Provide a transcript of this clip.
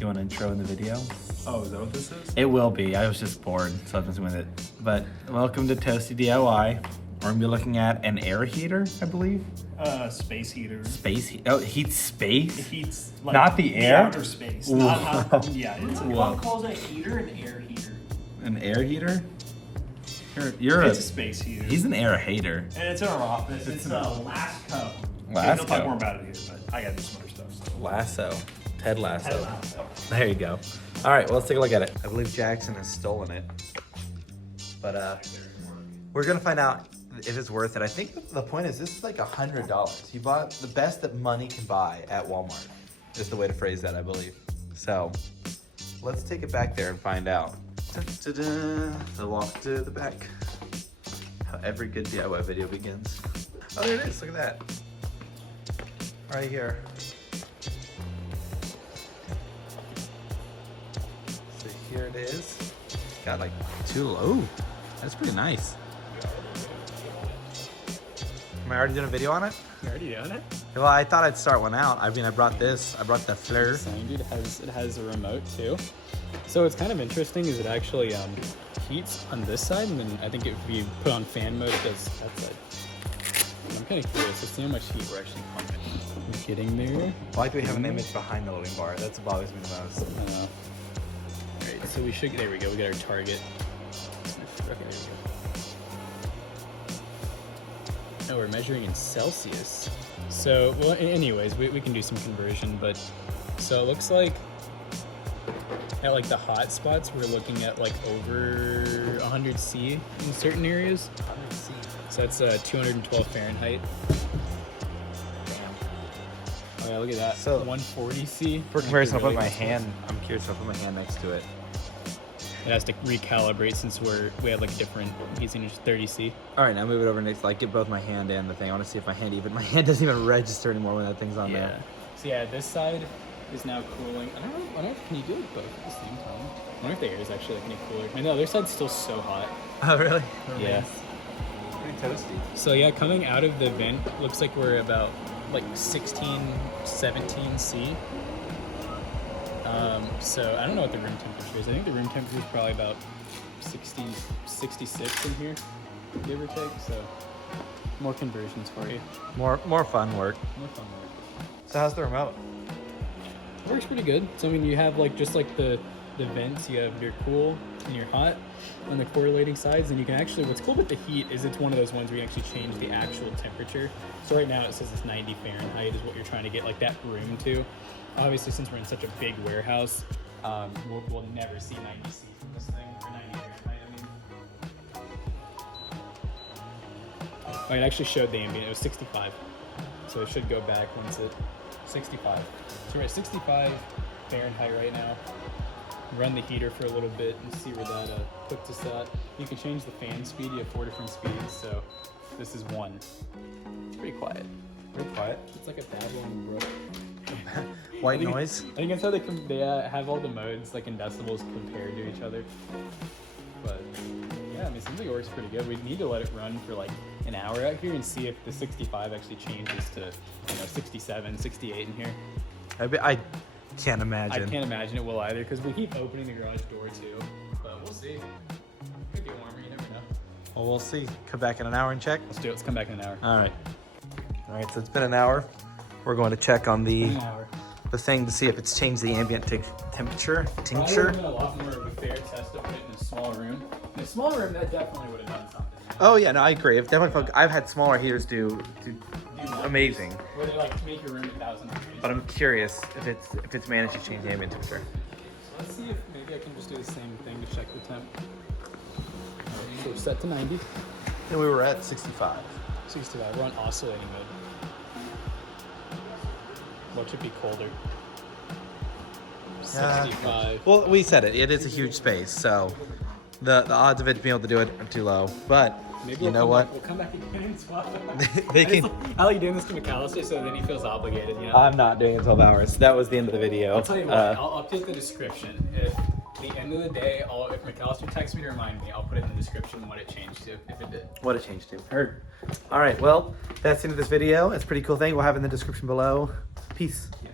You want to intro in the video? Oh, is that what this is? It will be. I was just bored, so I was messing with it. But welcome to Toasty DIY. We're going to be looking at an air heater, I believe. Space heater. Oh, heats space? It heats like Not the air? outer space. Not how, yeah, it's Whoa. one calls a heater an air heater. An air heater? You're It's a space heater. He's an air hater. And it's in our office. It's a Lasko. Lasko. We'll talk more about it here, but I gotta do some other stuff. So. Lasso. Ted Lasso. Ted Lasso. There you go. All right, well, let's take a look at it. I believe Jackson has stolen it. But we're gonna find out if it's worth it. I think the point is this is like $100. You bought the best that money can buy at Walmart, is the way to phrase that, I believe. So let's take it back there and find out. Da-da-da. The walk to the back. How every good DIY video begins. Oh, there it is, look at that. Right here. So here it is. It's got like ooh, that's pretty nice. Am I already doing a video on it? You already done it? Well, I thought I'd start one out. I mean, I brought the Fleur. Dude, it has a remote too. So what's kind of interesting is it actually heats on this side, and then I think if you put on fan mode, it does that side. And I'm kind of curious to see how much heat we're actually pumping. We're getting there. Why do we have an image behind the loading bar? That's what bothers me the most. I know. All right, so there we go. We got our target. Okay, there we go. Oh, we're measuring in Celsius. So, well, anyways, we can do some conversion, but so it looks like at like the hot spots, we're looking at like over 100 C in certain areas. 100 C. So that's 212 Fahrenheit. Damn. Oh yeah, look at that. So 140 C. For comparison, I'll put my hand. I'm curious. I'll put my hand next to it. It has to recalibrate since we have like different heat signatures. 30 C. All right, now move it over next. Like, get both my hand and the thing. I want to see if my hand doesn't even register anymore when that thing's on Yeah. there. So yeah, this side is now cooling. I don't know. Can you do it both at the same time? I wonder if the air is actually like any cooler. I know the other side's still so hot. Oh, really? Yeah. Pretty toasty. So yeah, coming out of the vent, looks like we're about like 16, 17 C. So I don't know what the room temperature is. I think the room temperature is probably about 60, 66 in here, give or take. So more conversions for you. More fun work. More fun work. So how's the remote? It works pretty good. So I mean, you have like just like the vents. You have your cool and your hot on the correlating sides, and you can actually. What's cool with the heat is it's one of those ones where you actually change the actual temperature. So right now it says it's 90 Fahrenheit is what you're trying to get like that room to. Obviously, since we're in such a big warehouse, we'll never see 90 C from this thing or 90 Fahrenheit. I mean, oh, it actually showed the ambient. It was 65, so it should go back once it 65. So we're at 65 Fahrenheit right now. Run the heater for a little bit and see where that puts us at. You can change the fan speed. You have 4 different speeds, so this is 1. It's pretty quiet. Pretty quiet. It's like a babbling brook. White noise. I think that's how they have all the modes like in decibels compared to each other. But yeah, I mean, it seems like it works pretty good. We need to let it run for like an hour out here and see if the 65 actually changes to 67, 68 in here. I can't imagine. I can't imagine it will either because we keep opening the garage door too. But we'll see. Could be warmer, you never know. Well, we'll see. Come back in an hour and check. Let's do it. Let's come back in an hour. All right. All right. So it's been an hour. We're going to check on the thing to see if it's changed the ambient temperature. Probably would have been a lot more of a fair test of it in a small room. In a small room, that definitely would have done something. Oh yeah, no, I agree. I've had smaller heaters do amazing. Where they like make your room 1,000 degrees. But I'm curious if it's managed to change the ambient temperature. So let's see if maybe I can just do the same thing to check the temp. So we're set to 90. And we were at 65. 65. We're on oscillating mode. What should be colder? 65. Well, we said it. It is a huge space, so the odds of it being able to do it are too low. But Maybe you know what? We'll come back again and swap. They can. I like doing this to McAllister so then he feels obligated, you know? I'm not doing it 12 hours. That was the end of the video. I'll tell you what, I'll update the description. If at the end of the day, if McAllister texts me to remind me, I'll put it in the description what it changed to, if it did. What it changed to. Heard. All right, well, that's the end of this video. It's a pretty cool thing. We'll have it in the description below. Peace. Yes.